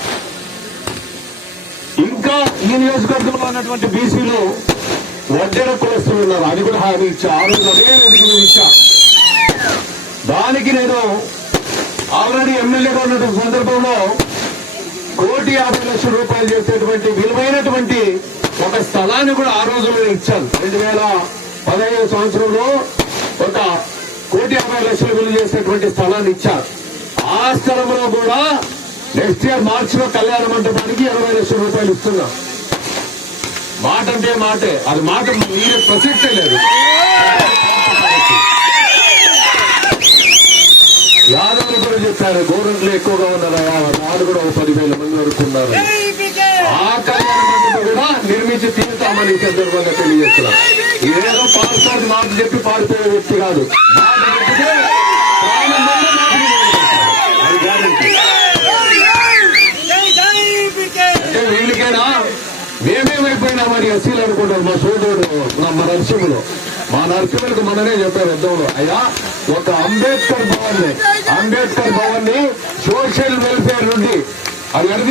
ఇంకా ఈ నియోజకవర్గంలో ఉన్నటువంటి బీసీలు వడ్డెర కులస్తులు ఉన్నారు, అది కూడా హామీ ఇచ్చా. ఆ రోజు అదే వేదిక మీద ఇచ్చా. దానికి నేను ఆ ఆల్రెడీ ఎమ్మెల్యేగా ఉన్నటువంటి సందర్భంలో 1,50,00,000 రూపాయలు చేసేటువంటి విలువైనటువంటి ఒక స్థలాన్ని కూడా ఆ రోజుల్లో ఇచ్చాను. 2015 సంవత్సరంలో ఒక 1,50,00,000 విలువ చేసేటువంటి స్థలాన్ని ఇచ్చారు. ఆ స్థలంలో కూడా నెక్స్ట్ ఇయర్ మార్చిలో కళ్యాణ మండపానికి 20,00,000 రూపాయలు ఇస్తున్నాం. మాట అంటే మాటే, అది మాట మీరే ప్రసక్తే లేదు. యాదవులు కూడా చెప్పారు గోరంట్లు ఎక్కువగా ఉన్నారా, నాడు కూడా 10,000 మంది వరకు ఉన్నారు. ఆ కళ్యాణ మండపం కూడా నిర్మించి తీరుతామని ఈ సందర్భంగా తెలియజేస్తున్నారు. ఇదేదో పాల్సారి మాట చెప్పి పారిపోయే వ్యక్తి కాదు. మాట చెప్పితే ప్రాణం వల్ల మాట నిలబెడతారు. అది గ్యారెంటీ. అంటే వీళ్ళకైనా మేమేమైపోయినామని ఎస్సీలు అనుకుంటారు. మా సోదరుడు మా నరసింహులు, మా నరసింహులకు మననే చెప్పారు యుద్ధంలో, అయ్యా ఒక అంబేద్కర్ భవన్ ని సోషల్ వెల్ఫేర్ నుండి అది ఎక్కడ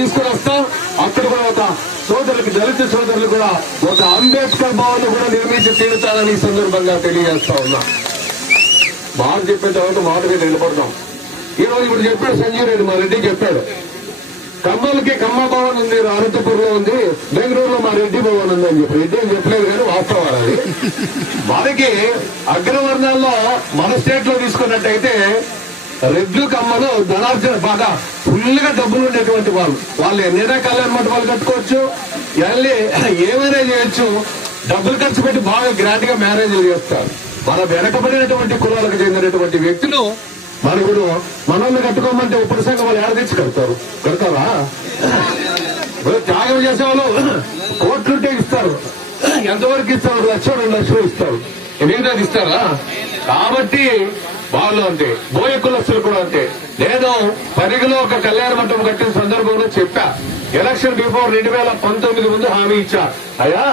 తీసుకొని వస్తాం. అక్కడ కూడా ఒక సోదరులకి, దళిత సోదరులు కూడా ఒక అంబేద్కర్ భవన్ కూడా నిర్మించి తీరుతానని ఈ సందర్భంగా తెలియజేస్తా ఉన్నా. మాట చెప్పిన తర్వాత మాట మీద నిలబడతాం. ఈ రోజు ఇప్పుడు చెప్పాడు సంజీవ్ రెడ్డి, మా రెడ్డి చెప్పాడు, ఖమ్మంకి ఖమ్మ భవన్ ఉంది, అనంతపూర్ లో ఉంది, బెంగళూరులో మా రెడ్డి భవన్ ఉంది అని చెప్పి. రెడ్డి అని చెప్పలేదు కానీ వాస్తవాలు అది. మనకి అగ్రవర్ణాల్లో మన స్టేట్ లో తీసుకున్నట్టయితే రెడ్లు కమ్మలు ధనార్జన బాగా ఫుల్ గా డబ్బులు ఉండేటువంటి వాళ్ళు ఎన్నైనా కళ్యాణ మండపాలు కట్టుకోవచ్చు, ఏమైనా చేయొచ్చు, డబ్బులు ఖర్చు పెట్టి బాగా గ్రాండ్ గా మ్యారేజ్లు చేస్తారు. మన వెనకబడినటువంటి కులాలకు చెందినటువంటి వ్యక్తులు మనకుడు మనల్ని కట్టుకోమంటే ఇప్పుడు సంఘం వాళ్ళు ఏడ తెచ్చి కడతారా? త్యాగం చేసేవాళ్ళు కోట్లుంటే ఇస్తారు. ఎంతవరకు ఇస్తారు? 1,00,000 2,00,000 ఇస్తారు. మిగతా ఇస్తారా? కాబట్టి వాళ్ళు అంతే, బోయ కులస్తులు కూడా అంతే. నేను పరిగిలో ఒక కళ్యాణ మండపం కట్టిన సందర్భంలో చెప్పా, ఎలక్షన్ బిఫోర్ 2019 ముందు హామీ ఇచ్చా, అయ్యా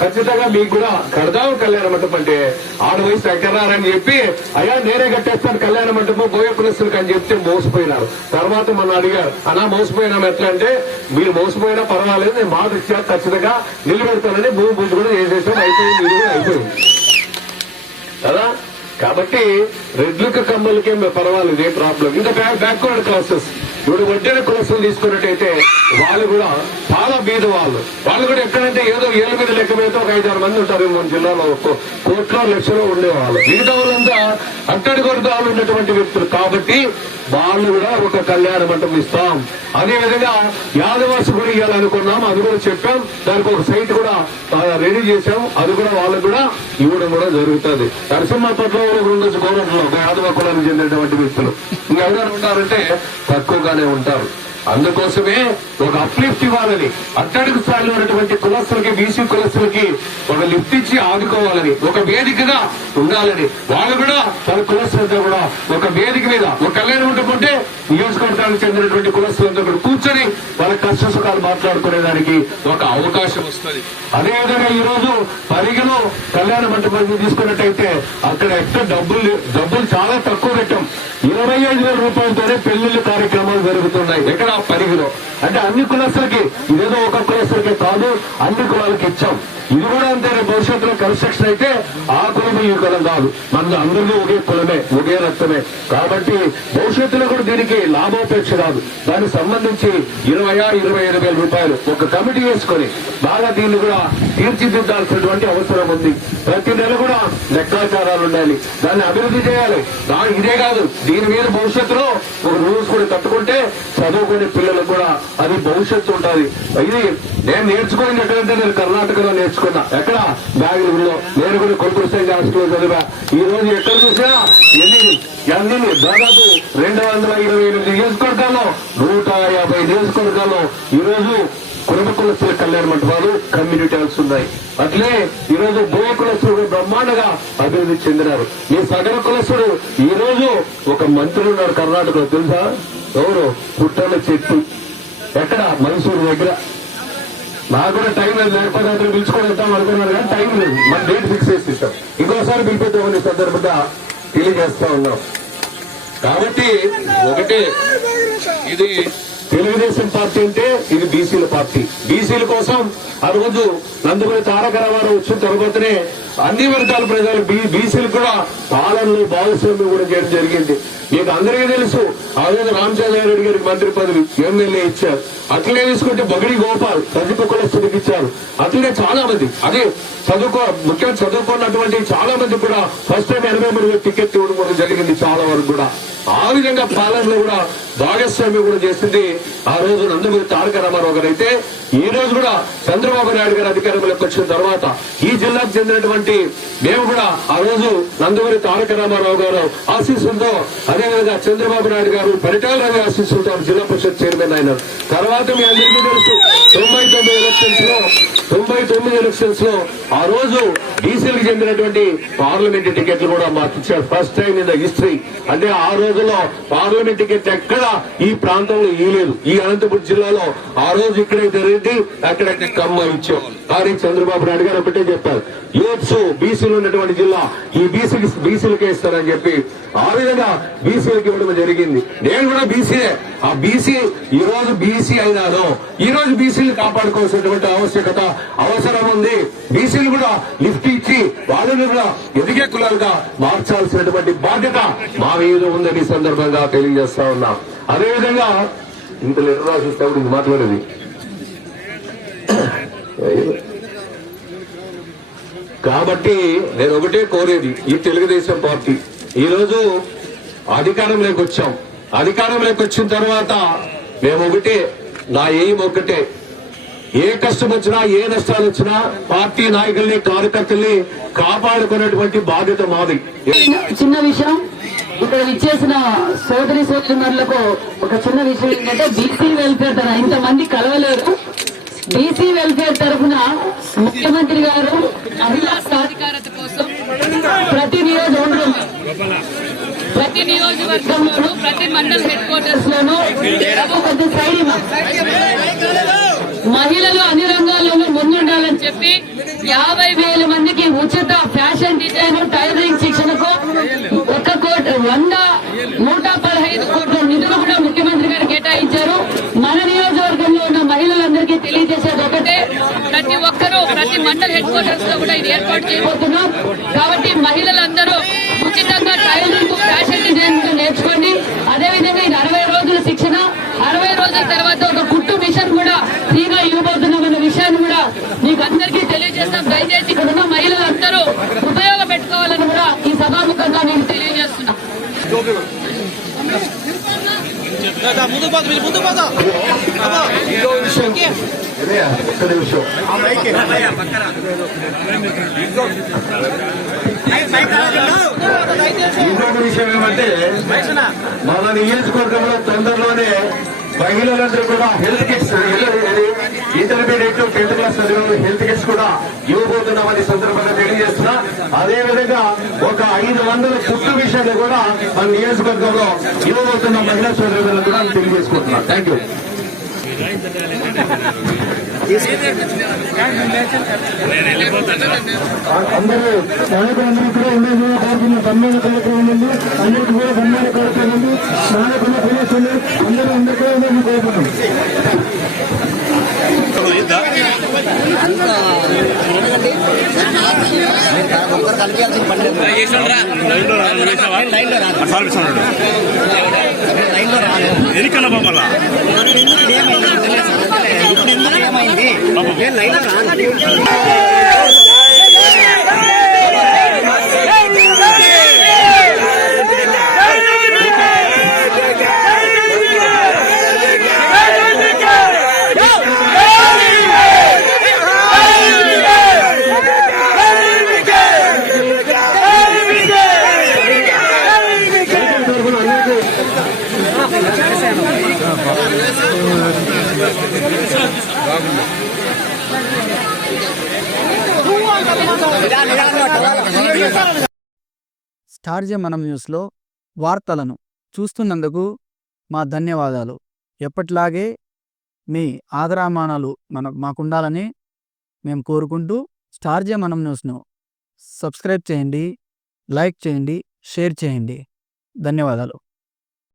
ఖచ్చితంగా మీకు కూడా కడదాం కళ్యాణ మండపం అంటే. 6 వయసు ఎక్కడారని చెప్పి అయ్యా నేనే కట్టేస్తాను కళ్యాణ మండపం బోయ కులస్తులకు అని చెప్తే మోసపోయినారు. తర్వాత మన అడిగారు, అన్నా మోసపోయినాం ఎట్లా అంటే, మీరు మోసపోయినా పర్వాలేదు, నేను మాట ఇచ్చా ఖచ్చితంగా నిలబెడతానని భూమి పూజ కూడా చేసేసాం. అయిపోయింది, ఇది కూడా అయిపోయింది కదా. కాబట్టి రెడ్లకు కమ్మలకి పర్వాలేదు, ఏ ప్రాబ్లం. ఇంకా బ్యాక్వర్డ్ క్లాసెస్, ఇప్పుడు వడ్డీల కులస్తులు తీసుకున్నట్టయితే వాళ్ళు కూడా చాలా బీద వాళ్ళు కూడా ఎక్కడంటే ఏదో ఏళ్ళ మీద లెక్క మీద ఒక 5-6 మంది ఉంటారు. మన జిల్లాలో కోట్ల లక్షలో ఉండేవాళ్ళు. మిగతా వాళ్ళంతా అట్టడి వర్గాలు ఉన్నటువంటి వ్యక్తులు కాబట్టి వాళ్ళు కూడా ఒక కళ్యాణ మండపం ఇస్తాం. అదేవిధంగా యాదవాస గుడి ఇవ్వాలనుకున్నాం, అది కూడా చెప్పాం. దానికి ఒక సైట్ కూడా రెడీ చేశాం, అది కూడా వాళ్ళకు కూడా ఇవ్వడం కూడా జరుగుతుంది. నరసింహపట్ల ఉండొచ్చు గౌరవంలో ఒక యాదవ కులానికి చెందినటువంటి వ్యక్తులు. ఇంకా ఎవరు ఉంటారంటే తక్కువగానే ఉంటారు. అందుకోసమే ఒక అప్లిఫ్ట్ ఇవ్వాలని, అట్టడుగు స్థాయిలో ఉన్నటువంటి కులస్తులకి, బీసీ కులస్తులకి ఒక లిఫ్ట్ ఇచ్చి ఆదుకోవాలని, ఒక వేదికగా ఉండాలని, వాళ్ళు కూడా తన కులస్తులతో కూడా ఒక వేదిక మీద ఒక కళ్యాణ మండపం ఉంటే నియోజకవర్గానికి చెందినటువంటి కులస్తులంతా కూడా కూర్చొని వాళ్ళ కష్ట సుఖాలు మాట్లాడుకునేదానికి ఒక అవకాశం వస్తుంది. అదేవిధంగా ఈ రోజు పరిగిలో కళ్యాణ మండపం తీసుకున్నట్టయితే అక్కడ ఎక్కడ డబ్బులు చాలా తక్కువ పెట్టాం. 25,000 రూపాయలతోనే పెళ్లిళ్ళు కార్యక్రమాలు జరుగుతున్నాయి. ఎక్కడ? పరిగిలో. అంటే అన్ని కులస్తులకి, ఇదేదో ఒక కులస్తులకే కాదు, అన్ని కులాలకి ఇచ్చాం. ఇది కూడా అంతే. భవిష్యత్తులో కన్స్ట్రక్షన్ అయితే ఆ కులం ఈ కులం కాదు, మన అందరినీ ఒకే కులమే, ఒకే రక్తమే. కాబట్టి భవిష్యత్తులో కూడా దీనికి లాభోపేక్ష కాదు. దానికి సంబంధించి 25,000 రూపాయలు ఒక కమిటీ వేసుకొని బాగా దీన్ని కూడా తీర్చిదిద్దాల్సినటువంటి అవసరం ఉంది. ప్రతి నెల కూడా లెక్కాచారాలు ఉండాలి, దాన్ని అభివృద్ధి చేయాలి. ఇదే కాదు, దీని మీద భవిష్యత్తులో ఒక రూల్స్ కూడా కట్టుకుంటే చదువుకునే పిల్లలకు కూడా అది భవిష్యత్తు ఉంటుంది. ఇది నేను నేర్చుకునేది ఎక్కడంటే నేను కర్ణాటకలో నేర్చుకున్నా. ఎక్కడ? బెంగళూరులో. నేను కూడా కొనుగోలు హాస్టల్లో చదివా. ఈ రోజు ఎక్కడ చూసినా ఎన్ని దాదాపు 228 నియోజకవర్గాల్లో 150 నియోజకవర్గాల్లో ఈ రోజు కుటుంబ కులస్తుల కళ్యాణ మండపాలు, కమ్యూనిటీ హాల్స్ ఉన్నాయి. అట్లే ఈ రోజు బోయ కులస్తుడు బ్రహ్మాండంగా అభివృద్ధి చెందినారు. ఈ సగర కులస్తుడు ఈ రోజు ఒక మంత్రి ఉన్నారు కర్ణాటకలో, తెలుసా? ఎవరు? పుట్టల చెట్టు. ఎక్కడ? మైసూరు దగ్గర. నాకు కూడా టైం లేదు, లేకపోతే అతను పిలుచుకొని వెళ్తాం అనుకున్నారు కానీ టైం లేదు. మన డేట్ ఫిక్స్ చేసి ఇస్తాం, ఇంకోసారి పిలిపిద్దామని సందర్భంగా తెలియజేస్తా ఉన్నాం. కాబట్టి ఒకటే, ఇది తెలుగుదేశం పార్టీ అంటే ఇది బీసీల పార్టీ. బీసీల కోసం ఆ రోజు నందమూరి తారక రామారావు వచ్చిన తర్వాతనే అన్ని వర్గాల ప్రజలు బీసీలు కూడా పాలనలో భాగస్వామ్యం కూడా చేయడం జరిగింది. మీకు అందరికీ తెలుసు ఆ రోజు రామచంద్రారెడ్డి గారికి మంత్రి పదవి ఎమ్మెల్యే ఇచ్చారు. అట్లనే తీసుకుంటే బగిడి గోపాల్ తదితర కులస్తుడికి ఇచ్చారు. అట్లనే చాలా మంది అదే ముఖ్యంగా చదువుకున్నటువంటి చాలా మంది కూడా ఫస్ట్ టైం 83 టికెట్ ఇవ్వడం కూడా జరిగింది. చాలా వరకు కూడా ఆ విధంగా పాలనలో కూడా భాగస్వామ్యం కూడా చేసింది ఆ రోజు నందమూరి తారక రామారావు గారు. అయితే ఈ రోజు కూడా చంద్రబాబు నాయుడు గారు అధికారంలోకి వచ్చిన తర్వాత ఈ జిల్లాకు చెందినటువంటి మేము కూడా ఆ రోజు నందమూరి తారక రామారావు గారు ఆశీస్సులతో, అదేవిధంగా చంద్రబాబు నాయుడు గారు పరిటాల రవి ఆశీస్సులతో జిల్లా పరిషత్ చైర్మన్ అయినారు. తర్వాత మీ అందరికీ తెలుసు 99 ఎలక్షన్స్ లో ఆ రోజు బీసీలకు చెందినటువంటి పార్లమెంట్ టికెట్లు కూడా మాకు ఇచ్చారు. First time in the history. అంటే ఆ రోజుల్లో పార్లమెంట్ టికెట్ ఎక్కడ ఈ ప్రాంతంలో ఇవ్వలేదు. ఈ అనంతపురం జిల్లాలో ఆ రోజు ఇక్కడైతే రెడ్డి అక్కడైతే కమ్మ ఇచ్చాం. కానీ చంద్రబాబు నాయుడు గారు ఒకటే చెప్పారు, యూత్స్ బీసీలు ఉన్నటువంటి జిల్లా ఈ బీసీలకే ఇస్తారని చెప్పి ఆ విధంగా బీసీలకు ఇవ్వడం జరిగింది. నేను కూడా బీసీయే. ఆ బీసీ ఈ రోజు బీసీ అయినాను. ఈ రోజు బీసీలు కాపాడుకోవాల్సినటువంటి అవసరం ఉంది. బీసీలు కూడా లిఫ్ట్ ఇచ్చి వాళ్ళని కూడా ఎదిగే కులాలుగా మార్చాల్సినటువంటి బాధ్యత మా మీద ఉందని ఈ సందర్భంగా తెలియజేస్తా ఉన్నాం. అదేవిధంగా ఇంత లెటర్ రాసిస్తే ఇది మాట్లాడేది కాబట్టి నేను ఒకటే కోరేది ఈ తెలుగుదేశం పార్టీ ఈ రోజు అధికారంలోకి వచ్చాం. అధికారంలోకి వచ్చిన తర్వాత మేము ఒకటే, నా ఎయిమ్ ఒకటే, ఏ కష్టం వచ్చినా ఏ నష్టాలు వచ్చినా పార్టీ నాయకుల్ని కార్యకర్తల్ని కాపాడుకునేటువంటి బాధ్యత మాది. చిన్న విషయం, ఇక్కడ ఇచ్చేసిన సోదరి సోదరులకు ఒక చిన్న విషయం ఏంటంటే బీసీ వెల్ఫేర్ తరఫున ఇంతమంది కలవలేరు. బీసీ వెల్ఫేర్ తరఫున ముఖ్యమంత్రి గారు మహిళా సాధికారత కోసం ప్రతి నియోజకవర్గంలోనూ ప్రతి మండల్ హెడ్ క్వార్టర్స్ లోనూ మహిళలు అన్ని రంగాల్లోనూ ముందుండాలని చెప్పి 50,000 మందికి ఉచిత ఫ్యాషన్ డిజైన్ టైలరింగ్ శిక్షణకు 115 కోట్ల నిధులు కూడా ముఖ్యమంత్రి గారు కేటాయించారు. మన నియోజకవర్గంలో ఉన్న మహిళలందరికీ తెలియజేసేది ఒకటే, ప్రతి ఒక్కరూ ప్రతి మండల్ హెడ్ క్వార్టర్స్ లో కూడా ఇది ఏర్పాటు చేయబోతున్నాం. కాబట్టి మహిళలందరూ ఉచితంగా టైలరింగ్ ఫ్యాషన్ డిజైన్ నేర్చుకోండి. అదేవిధంగా ఇది 60 రోజుల శిక్షణ, 60 రోజుల తర్వాత ఒక కుట్టు మిషన్ కూడా ఫ్రీగా ఇవ్వబోతున్నామన్న విషయాన్ని కూడా మీకు అందరికీ తెలియజేస్తాం. దయచేసి ఇక్కడ ఉన్న మహిళలందరూ ఉపయోగపెట్టుకోవాలని కూడా ఈ సభాముఖంగా మీకు తెలియజేస్తున్నాం. ఇంకొక విషయం ఏమంటే మన నియోజకవర్గంలో తొందరలోనే మహిళలందరూ కూడా health kits, intermediate 10th class చదివిన హెల్త్ కిట్స్ కూడా ఇవ్వబోతున్నామని సందర్భంగా తెలియజేస్తున్నా. అదేవిధంగా ఒక 500 కుట్టు విషయాలు కూడా మన నియోజకవర్గంలో ఇవ్వబోతున్న మహిళా సోదరులను కూడా తెలియజేసుకుంటున్నాం. Thank you. అందరూ నాయకులందరూ కూడా ఉండేది కోరుకున్న సన్మాన కార్యక్రమం ఉంది. అందరికీ కూడా సన్మాన కార్యక్రమం ఉంది. నాయకుల పోలీసు అందరూ అందరికీ ఉండేది కోరుకున్నాం. కలిపించాల్సిన పని లేదు. ఎరికన్నా మమ్మల్ని ఏమైంది లైన్ స్టార్జే మనం న్యూస్లో వార్తలను చూస్తున్నందుకు మా ధన్యవాదాలు. ఎప్పటిలాగే మీ ఆదరామానాలు మాకుండాలని మేము కోరుకుంటూ స్టార్జే మనం న్యూస్ను సబ్స్క్రైబ్ చేయండి, లైక్ చేయండి, షేర్ చేయండి. ధన్యవాదాలు.